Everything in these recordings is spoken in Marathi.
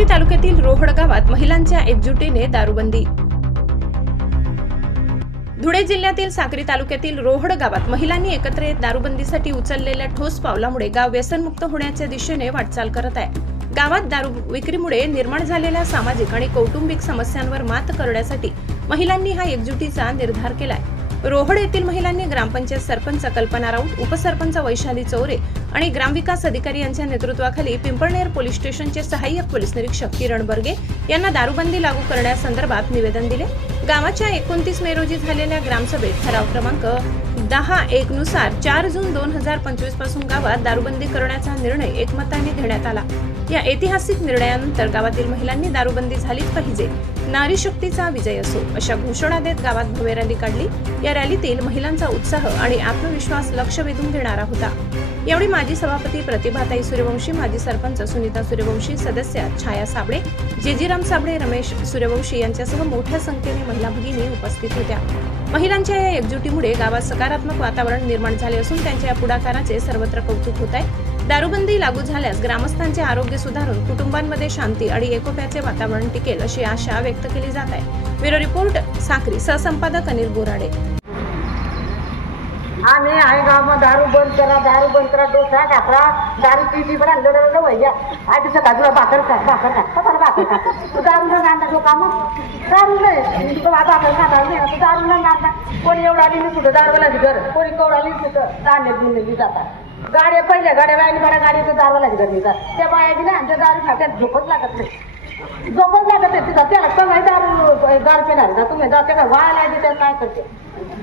साक्री तालुक्यातील रोहड गावात महिलांच्या एकजुटीने दारूबंदी। धुळे जिल्ह्यातील साक्री तालुक्यातील रोहड गावात महिलांनी एकत्र येत दारूबंदीसाठी उचललेल्या ठोस पावलामुळे गाव व्यसनमुक्त होण्याच्या दिशेने वाटचाल करत आहे। गावात दारू विक्रीमुळे निर्माण झालेल्या सामाजिक आणि कौटुंबिक समस्यांवर मात करण्यासाठी महिलांनी हा एकजुटीचा निर्धार केलाय। रोहड येथील महिलांनी ग्रामपंचायत सरपंच कल्पना राऊत, उपसरपंच वैशाली चौरे आणि ग्रामविकास अधिकारी यांच्या नेतृत्वाखाली पिंपळनेर पोलीस स्टेशनचे सहाय्यक पोलीस निरीक्षक किरण बर्गे यांना दारूबंदी लागू करण्यासंदर्भात निवेदन दिले। गावाच्या 29 मे रोजी झालेल्या ग्रामसभेत ठराव क्रमांक 10-1 नुसार 4 जून 2025 पासून गावात दारूबंदी करण्याचा निर्णय एकमताने घेण्यात आला। या ऐतिहासिक निर्णयानंतर गावातील महिलांनी दारूबंदी झालीच पाहिजे, नारी शक्तीचा विजय असो अशा घोषणा देत गावात भव्य रॅली काढली। या रॅलीतील महिलांचा उत्साह आणि आत्मविश्वास लक्ष वेधून घेणारा होता। यावेळी माजी सभापती प्रतिभाताई सूर्यवंशी, माजी सरपंच सुनीता सूर्यवंशी, सदस्य छाया साबळे, जेजीराम साबळे, रमेश सूर्यवंशी यांच्यासह मोठ्या संख्येने महिला भगिनी उपस्थित होत्या। महिलांच्या या एकजुटीमुळे गावात सकारात्मक वातावरण निर्माण झाले असून त्यांच्या या पुढाकाराचे सर्वत्र कौतुक होत आहे। दारूबंदी लागू झाल्यास ग्रामस्थांचे आरोग्य सुधारून कुटुंबांमध्ये शांती आणि एकोप्याचे वातावरण टिकेल अशी आशा व्यक्त केली जात आहे। ब्युरो रिपोर्ट, साक्री, सहसंपादक अनिल बोराडे। आम्ही आहे गाव में दारू बंद करा, डोसा ढाकरा, दारू पी बड़ा लड़ भैया आज से बाजूला भाकर खा तू दारू न गांधा जो काम दारू नाही तू भाकर खाता नाही तू दारू न गांधा कोणी एवढा आली नाही कुठं दारूला घर कोणी कवडाली कुठं दांडे गुन्हे जातात गाड्या पहिल्या गाड्या वायली बरा गाडी तर दारूला घर नेतात त्या बाया दिल्या आमच्या दारू खात्यात झोपच लागत नाही तिथं त्याला सांगाय दारू पिणार का तुम्ही जाते का वायाला देतात काय करते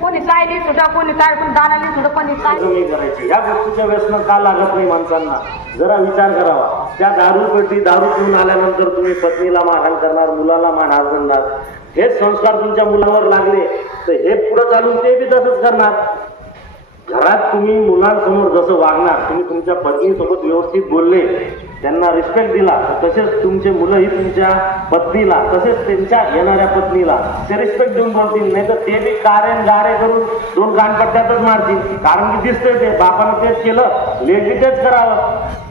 कोणी काय नाही सुद्धा कोणी काय पण दाना नाही सुद्धा कोणी काय करायचे। या गोष्टीच्या व्यसन का लागत नाही माणसांना जरा विचार करावा। त्या दारूपट्टी दारू पिऊन आल्यानंतर तुम्ही पत्नीला मारहाण करणार, मुलाला मारहाण करणार, हे संस्कार तुमच्या मुलावर लागले तर हे पुढे चालून ते बी तसंच करणार। घरात तुम्ही मुलांसमोर जसं वागणार, तुम्ही तुमच्या पत्नीसोबत व्यवस्थित बोलले, त्यांना रिस्पेक्ट दिला, तसेच तुमचे मुलंही तुमच्या पत्नीला तसेच त्यांच्या येणाऱ्या पत्नीला ते रिस्पेक्ट देऊन बोलतील। नाही तर ते बी कारण गारे करून 2 कानपट्ट्यातच मारतील, कारण की दिसतंय ते बापानं तेच केलं, लेडीने तेच करावं।